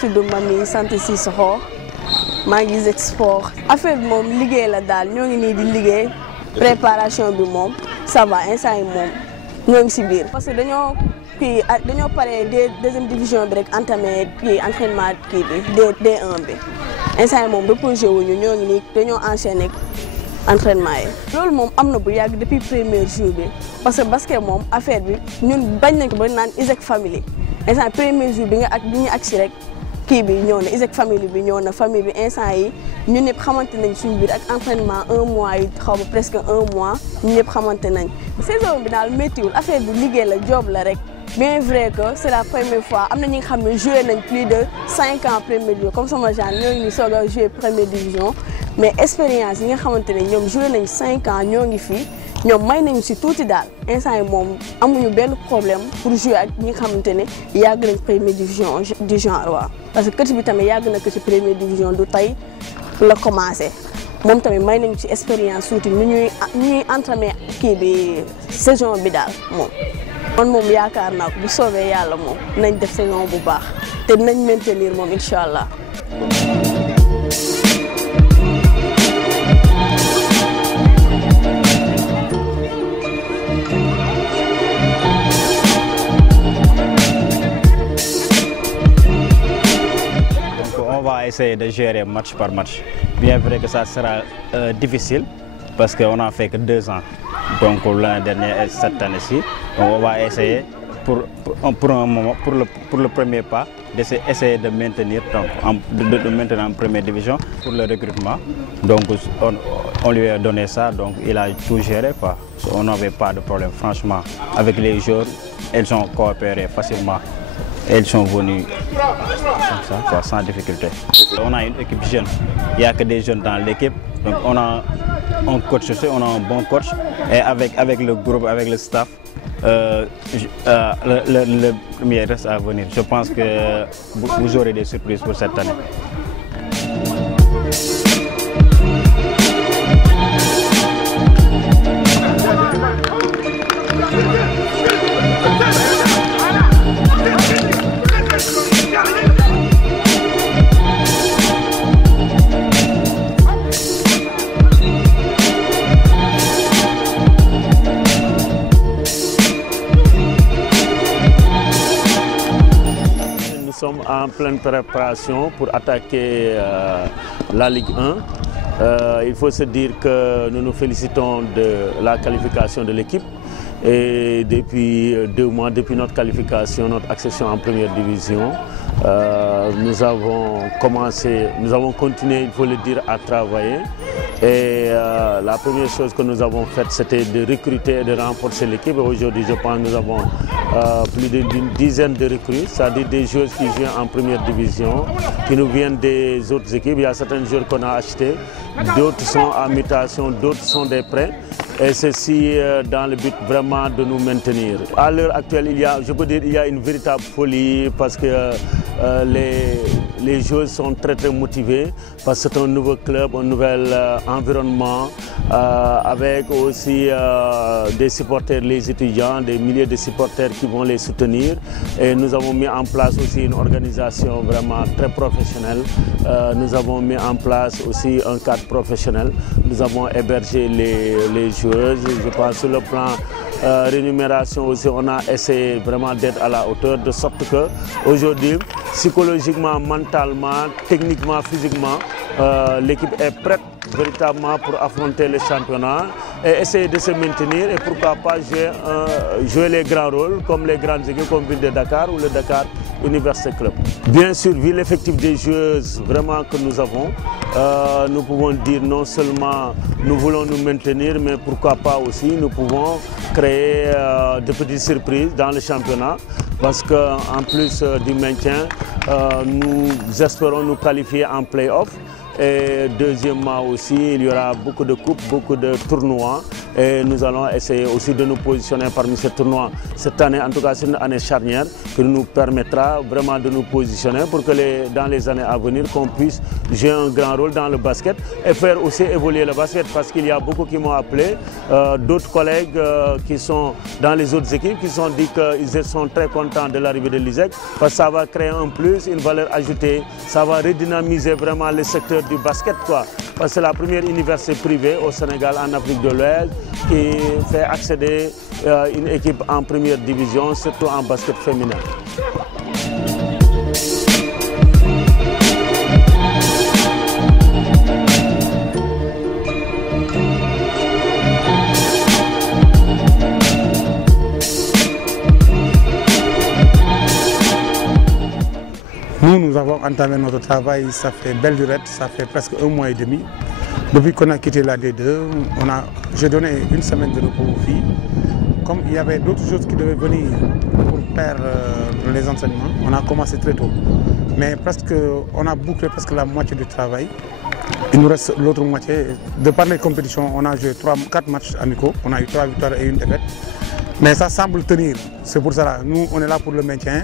tudd Mamy sant Sissoko maa ngi Iseg Sport affaire bi moom liggéey la daal ñoo ngi nii di liggéey préparation bi moom ça va instant yi moom ñoo ngi si biir. parce que dañoo pare deuxième division bi rek entamé entraînement bi D1 bi instant yi moom reposé wuñu ñoo ngi nii dañoo enchaîné entraînement yi. loolu moom am na bu yàgg depuis premier jour bi parce que basket moom affaire bi ñun bañ nañ ko ba naan Iseg family instant premier jour bi ñu agsi rek kii bi ñëw na Iseg famille bi ñëw na famille bi instant yi ñun ñëpp xamante nañ suñu biir ak entraînement 1 mois yi xaw ma presque 1 mois ñun ñëpp xamante nañ. saison bi daal méttiwul affaire bi liggéey la job la rek bien vrai que c'est la première fois am na ñi nga xam ne joué nañ plus de 5 ans première division comme sama genre ñoo ngi soog a joué première division mais expérience yi nga xamante ne ñoom joué nañ 5 ans ñoo ngi fii. ñoom may nañu si tuuti daal instant yi moom amuñu benn problème pour jouer ak ñi nga xamante ne yàgg nañ première division du genre waaw. parce que coach bi tamit yàgg na ko ci première division du tey la commencé moom tamit may nañu ci expérience tuuti nu ñuy entamé kii bi saison bi daal moom. man moom yaakaar naa ko bu soobee yàlla moom nañ def saison bu baax te nañ maintenir moom incha allah. On va essayer de gérer match par match. Bien vrai que ça sera difficile parce qu'on n'a fait que 2 ans. Donc l'année dernière et cette année-ci, on va essayer pour un moment, pour le premier pas, d'essayer de maintenir en première division pour le recrutement. Donc on lui a donné ça, donc il a tout géré quoi. On n'avait pas de problème franchement. Avec les joueurs, ils ont coopéré facilement. Elles sont venues comme ça, quoi, sans difficulté. On a une équipe jeune, il n'y a que des jeunes dans l'équipe. Donc on a un coach aussi, on a un bon coach. Et avec le groupe, avec le staff, le premier reste à venir. Je pense que vous aurez des surprises pour cette année. Nous sommes en pleine préparation pour attaquer la Ligue 1. Il faut se dire que nous nous félicitons de la qualification de l'équipe et depuis 2 mois, depuis notre qualification, notre accession en première division, nous avons continué, il faut le dire, à travailler. Et la première chose que nous avons faite, c'était de recruter et de renforcer l'équipe. Aujourd'hui, je pense que nous avons plus d'une dizaine de recrues, c'est-à-dire des joueurs qui jouent en première division, qui nous viennent des autres équipes. Il y a certains joueurs qu'on a achetés, d'autres sont en mutation, d'autres sont des prêts. Et ceci dans le but vraiment de nous maintenir. À l'heure actuelle, je peux dire qu'il y a une véritable folie parce que les joueurs sont très motivés parce que c'est un nouveau club, un nouvel environnement avec aussi des supporters, les étudiants, des milliers de supporters qui vont les soutenir. Et nous avons mis en place aussi une organisation vraiment très professionnelle. Nous avons mis en place aussi un cadre professionnel. Nous avons hébergé les joueurs. Je pense sur le plan rémunération aussi, on a essayé vraiment d'être à la hauteur, de sorte que aujourd'hui, psychologiquement, mentalement, techniquement, physiquement, l'équipe est prête véritablement pour affronter le championnat et essayer de se maintenir et pourquoi pas jouer les grands rôles comme les grandes équipes comme Ville de Dakar ou le Dakar Université Club. Bien sûr, vu l'effectif des joueuses vraiment que nous avons, nous pouvons dire non seulement nous voulons nous maintenir, mais pourquoi pas aussi nous pouvons créer de petites surprises dans le championnat parce qu'en plus du maintien, nous espérons nous qualifier en play-off. Et deuxièmement aussi, il y aura beaucoup de coupes, beaucoup de tournois. Et nous allons essayer aussi de nous positionner parmi ces tournois. Cette année, en tout cas, c'est une année charnière qui nous permettra vraiment de nous positionner pour que dans les années à venir, qu'on puisse jouer un grand rôle dans le basket et faire aussi évoluer le basket, parce qu'il y a beaucoup qui m'ont appelé, d'autres collègues qui sont dans les autres équipes qui sont dit qu'ils sont très contents de l'arrivée de l'ISEC, parce que ça va créer en plus une valeur ajoutée, ça va redynamiser vraiment le secteur du basket, quoi. Parce que c'est la première université privée au Sénégal, en Afrique de l'Ouest, qui fait accéder une équipe en première division, surtout en basket féminin. Nous avons entamé notre travail, ça fait belle durée, ça fait presque 1 mois et demi. Depuis qu'on a quitté la D2, j'ai donné une semaine de repos aux filles. Comme il y avait d'autres choses qui devaient venir pour faire les enseignements, on a commencé très tôt. Mais on a bouclé presque la moitié du travail. Il nous reste l'autre moitié. De par les compétitions, on a joué 4 matchs amicaux. On a eu 3 victoires et 1 défaite. Mais ça semble tenir. C'est pour cela. Nous, on est là pour le maintien.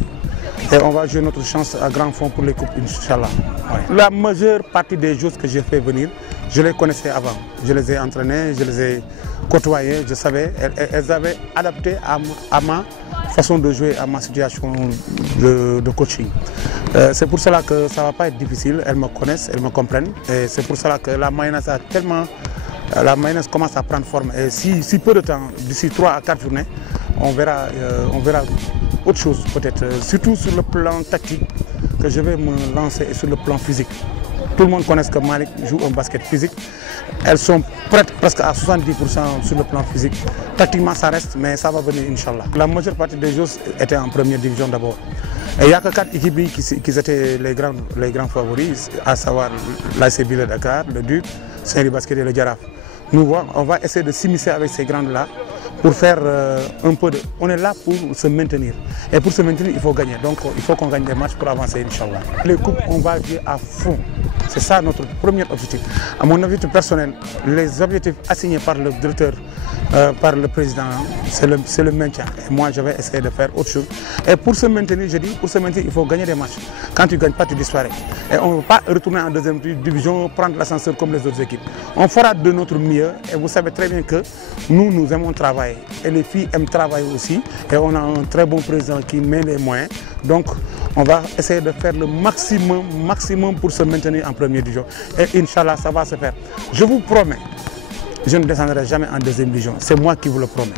Et on va jouer notre chance à grand fond pour les coupes, Inch'Allah. Ouais. La majeure partie des joueurs que j'ai fait venir, je les connaissais avant. Je les ai entraînés, je les ai côtoyés, je savais. Elles avaient adapté à ma façon de jouer, à ma situation de coaching. C'est pour cela que ça ne va pas être difficile. Elles me connaissent, elles me comprennent. Et c'est pour cela que la mayonnaise commence à prendre forme. Et si peu de temps, d'ici 3 à 4 journées, on verra autre chose peut-être, surtout sur le plan tactique, que je vais me lancer et sur le plan physique. Tout le monde connaît que Malik joue un basket physique. Elles sont prêtes presque à 70% sur le plan physique. Tactiquement ça reste, mais ça va venir Inch'Allah. La majeure partie des joueurs étaient en première division d'abord. Et il n'y a que 4 équipes qui étaient les grands favoris, à savoir l'AS Ville Dakar, le Duc, Saint-Louis Basket et le Djaraf. Nous, on va essayer de s'immiscer avec ces grands-là pour faire un peu de... On est là pour se maintenir. Et pour se maintenir, il faut gagner. Donc il faut qu'on gagne des matchs pour avancer, Inch'Allah. Les coupes, on va jouer à fond. C'est ça notre premier objectif. À mon objectif personnel, les objectifs assignés par le directeur, par le président, c'est le maintien. Et moi, je vais essayer de faire autre chose. Et pour se maintenir, je dis, pour se maintenir, il faut gagner des matchs. Quand tu ne gagnes pas, tu disparais. Et on ne va pas retourner en deuxième division, prendre l'ascenseur comme les autres équipes. On fera de notre mieux. Et vous savez très bien que nous aimons travailler. Et les filles aiment travailler aussi. Et on a un très bon président qui met les moyens. Donc, on va essayer de faire le maximum pour se maintenir en première division. Et Inch'Allah, ça va se faire. Je vous promets, je ne descendrai jamais en deuxième division. C'est moi qui vous le promets.